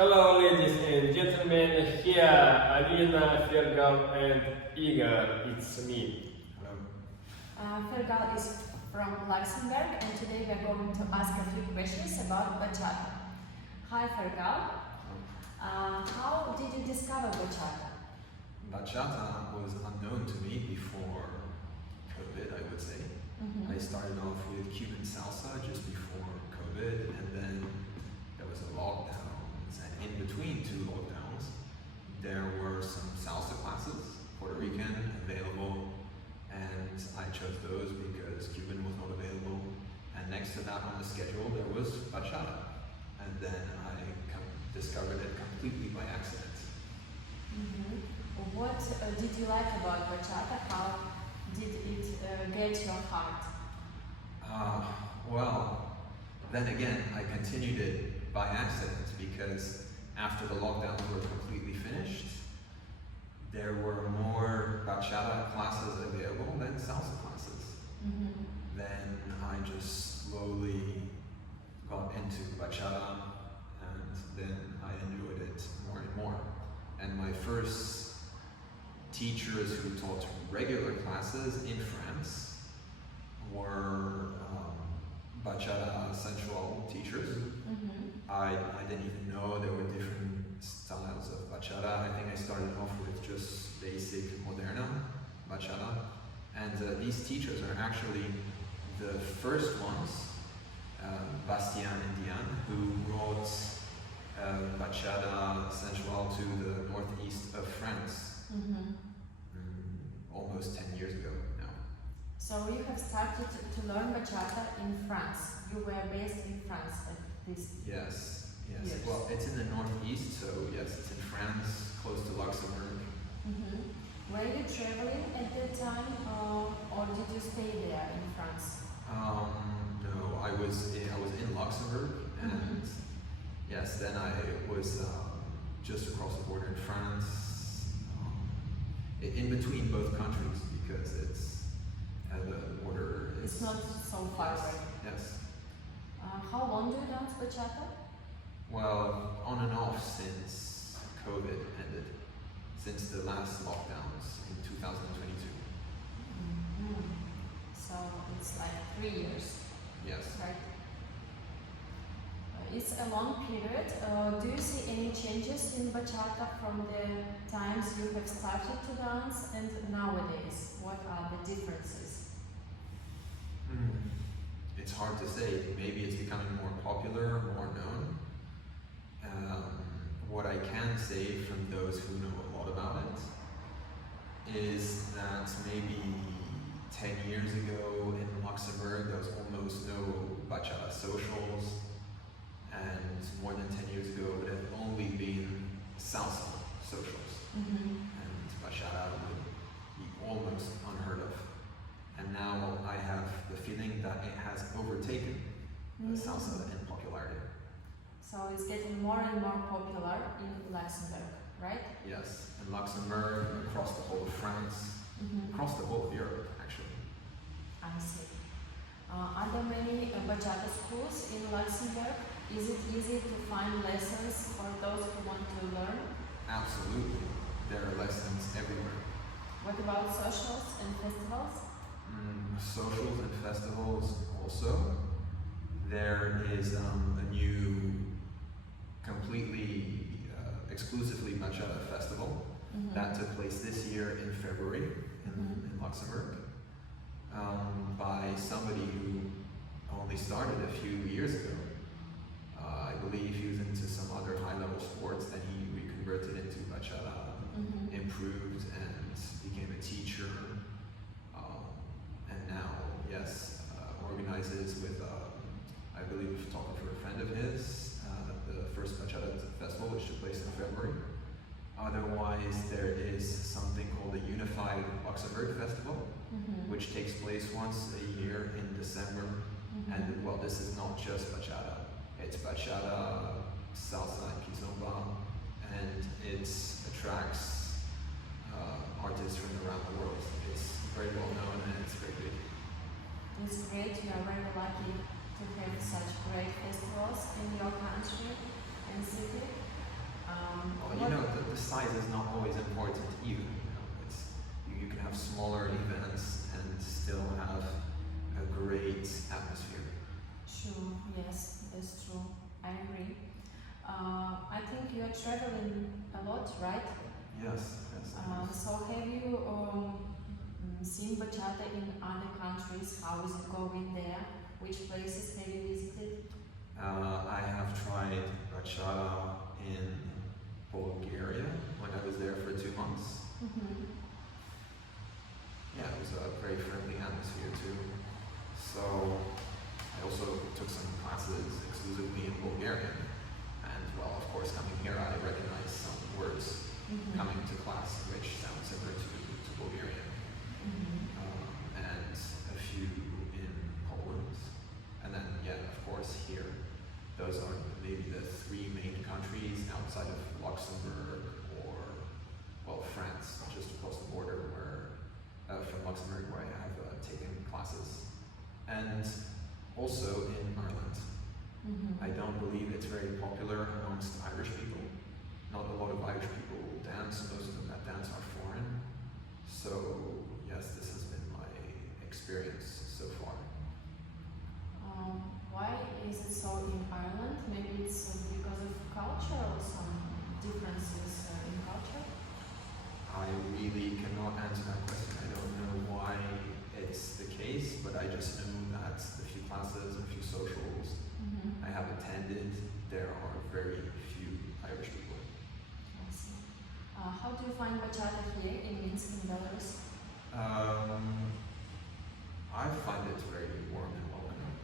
Hello, ladies and gentlemen. Here, Alina, Fergal, and Igor. It's me. Fergal is from Luxembourg, and today we are going to ask a few questions about bachata. Hi, Fergal. How did you discover bachata? Bachata was unknown to me before COVID, I would say. I started off with Cuban salsa just before COVID, and then there was a lockdown. And in between two lockdowns, there were some salsa classes, Puerto Rican, available, and I chose those because Cuban was not available. And next to that on the schedule, there was bachata. And then I discovered it completely by accident. What did you like about bachata? How did it get your heart? Well, then again, I continued it by accident because after the lockdowns were completely finished, there were more bachata classes available than salsa classes. Then I just slowly got into bachata, and then I enjoyed it more and more. And my first teachers who taught regular classes in France were bachata central teachers. I didn't even know there were different styles of bachata. I think I started off with just basic moderna bachata. And these teachers are actually the first ones, Bastien and Diane, who brought bachata central to the northeast of France almost 10 years ago now. So you have started to learn bachata in France. You were based in France at this. Yes. Years. Well, it's in the northeast, so yes, it's in France, close to Luxembourg. Were you traveling at that time, or did you stay there in France? No, I was in Luxembourg, and yes, then I was just across the border in France, in between both countries because it's the border. It's not so far away. Yes. How long do you dance bachata? Well, on and off since COVID ended, since the last lockdowns in 2022. So it's like 3 years. Yes. Right. It's a long period. Do you see any changes in bachata from the times you have started to dance and nowadays? What are the differences? It's hard to say. Maybe it's becoming more popular, more known. What I can say from those who know a lot about it is that maybe 10 years ago in Luxembourg there was almost no bachata socials, and more than 10 years ago it had only been salsa socials, and bachata would be almost unheard of. And now I have the feeling that it has overtaken salsa in popularity. So it's getting more and more popular in Luxembourg, right? Yes, in Luxembourg, across the whole of France, across the whole of Europe, actually. I see. Are there many bachata schools in Luxembourg? Is it easy to find lessons for those who want to learn? Absolutely. There are lessons everywhere. What about socials and festivals? Socials and festivals also. There is a new, completely, exclusively bachata festival that took place this year in February in Luxembourg by somebody who only started a few years ago. I believe he was into some other high-level sports, then he reconverted into bachata, improved and became a teacher, and now, yes, organizes with, I believe, talking for a friend of his, the first Bachata festival, which took place in February. Otherwise, there is something called the Unified Luxembourg Festival, which takes place once a year in December. And well, this is not just bachata; it's bachata, salsa, and kizomba, and it attracts artists from around the world. It's very well known and it's very big. It's great. You are very lucky to have such great festivals in your country and city. size is not always important either. You can have smaller events and still have a great atmosphere. True, yes, that's true. I agree. I think you are traveling a lot, right? Yes. So have you seen bachata in other countries? How is it going there? Which places have you visited? I have tried bachata in Bulgaria when I was there for 2 months. Yeah, it was a very friendly atmosphere too. So I also took some classes exclusively in Bulgarian. And well, of course, coming here, I recognized some words coming to class, which sound similar to Bulgarian. And a few in Poland. And then, yeah, of course, here. Those are maybe the 3 main countries outside of Luxembourg or, well, France, just across the border from Luxembourg, where I have taken classes. And also in Ireland. I don't believe it's very popular amongst Irish people. Not a lot of Irish people dance, most of them that dance are foreign. So, yes, this has been my experience so far. Why is it so in Ireland? Maybe it's because of culture or some differences in culture? I really cannot answer that question. I don't know why it's the case, but I just know that the few classes and few socials I have attended, there are very few Irish people. I see. How do you find bachata here in Minsk, in Belarus? I find it very warm and welcoming.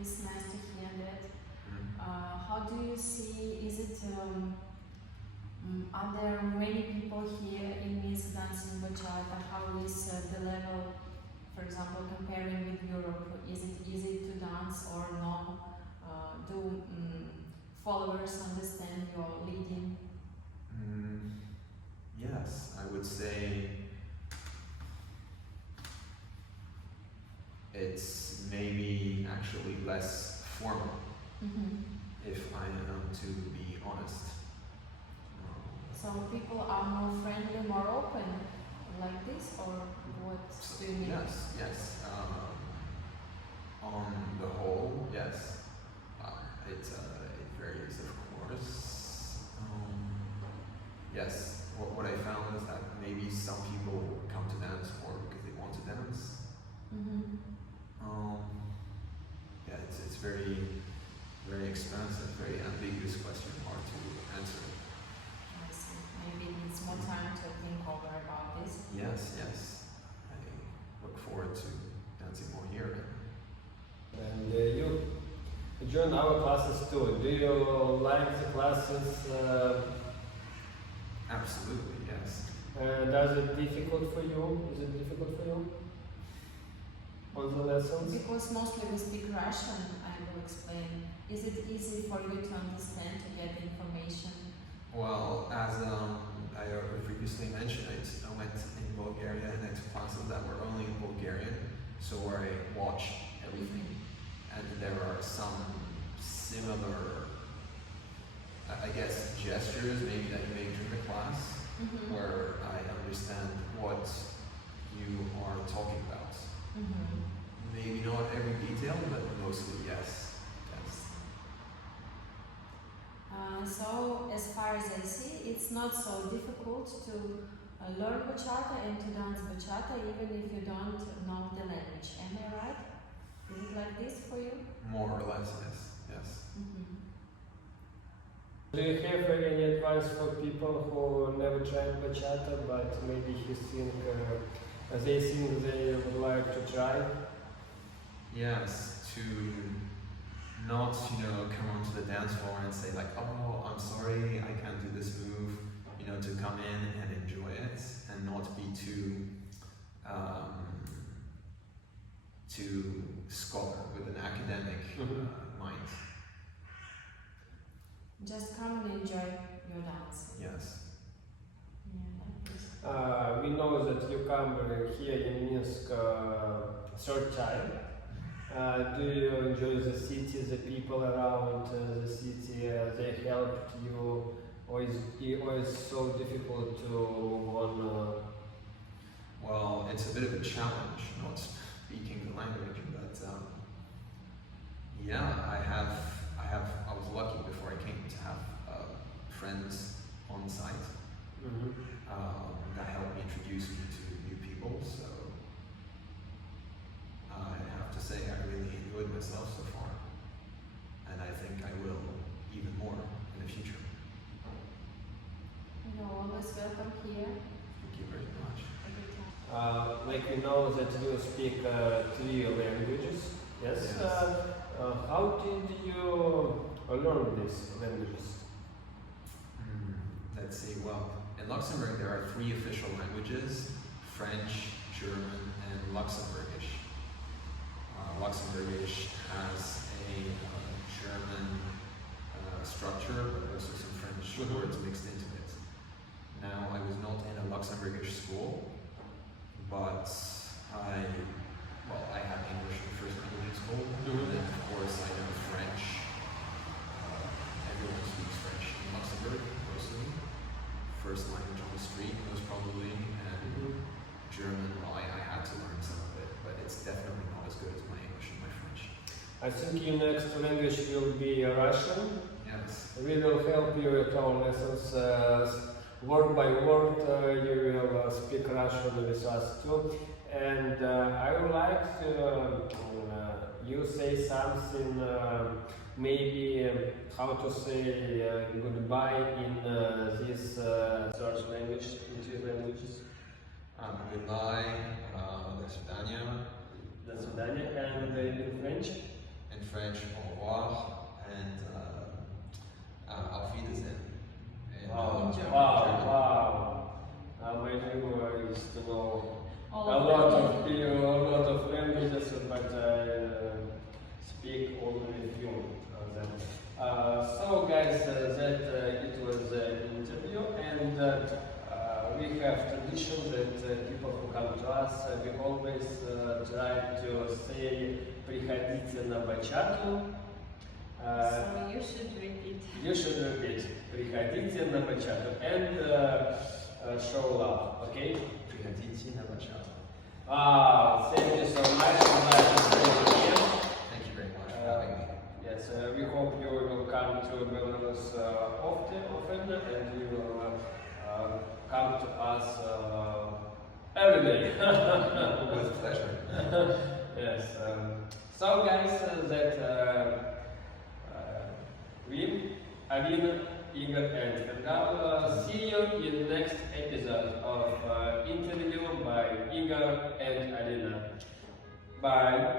It's nice to hear that. How do you see, is it, are there many people here in Minsk dancing bachata? How is the level, for example, comparing with Europe? Is it easy to dance or no? Do followers understand your leading? Yes, I would say it's maybe actually less formal, if I am to be honest. So people are more friendly, more open like this, or what do you mean? Yes. On the whole, yes. It varies, of course. Yes, what I found is that maybe some people come to dance more because they want to dance. Yeah, it's very, very expensive, very ambiguous question, hard to answer. I see. Maybe it needs more time to think over about this. Yes. I look forward to dancing more here. And you join our classes too. Do you like the classes? Absolutely, yes. Does it difficult for you? Is it difficult for you on the lessons? Because mostly we speak Russian, I will explain. Is it easy for you to understand, to get information? Well, as I previously mentioned, I went in Bulgaria and I took classes that were only in Bulgarian, so where I watched everything. And there are some similar, I guess, gestures maybe that you make during the class, where I understand what you are talking about. Maybe not every detail, but mostly yes. So, as far as I see, it's not so difficult to learn bachata and to dance bachata, even if you don't know the language. Am I right? Is it like this for you? More or less, yes. Do you have any advice for people who never tried bachata, but maybe they think they would like to try? Yes, to not, come onto the dance floor and say like, oh, I'm sorry, I can't do this move, to come in and enjoy it and not be too scholar with an academic mind. Just come and enjoy your dance. Yes. We know that you come here in Minsk third time. Do you enjoy the city, the people around the city? They helped you or is so difficult to move on? Well, it's a bit of a challenge not speaking the language, but yeah, I was lucky before I came to have friends on site that helped me introduce me to new people. So I have to say I really enjoyed myself so far, and I think I will even more in the future. You're always welcome here. Thank you very much. Every time. Like we know that you speak 3 languages. Yes. Yes. How did you learn these languages? Let's see, well, in Luxembourg there are 3 official languages: French, German, and Luxembourgish. Luxembourgish has a German structure, but also some French words mixed into it. Now, I was not in a Luxembourgish school, but I had English in first language in school, and then of course I know French. Everyone speaks French in Luxembourg, mostly. First language on the street, most probably, and German, well, I had to learn some of it, but it's definitely not as good as my English and my French. I think your next language will be Russian. Yes. We will help you with our lessons. Word by word, you will speak Russian with us too. And I would like to you say something, maybe how to say goodbye in this third language, in 2 languages. Goodbye, до свидания. До свидания. And in French? In French, au revoir, and auf Wiedersehen. In German. Wow. My dream is to know a lot of languages, but I speak only few of them. So guys, that it was an interview, and we have tradition that people who come to us, we always try to say приходите на бачату. So you should repeat. You should repeat. Приходите на бачату and show love, okay? Приходите на Бачату. Thank you so much. Thank you very much for having me. Yes, we hope you will come to Belarus often, and you will come to us every day. With pleasure. Yes. So guys, we, Alina, Igor, and Fergal, see you in the next episode of Interview by Igor and Alina. Bye.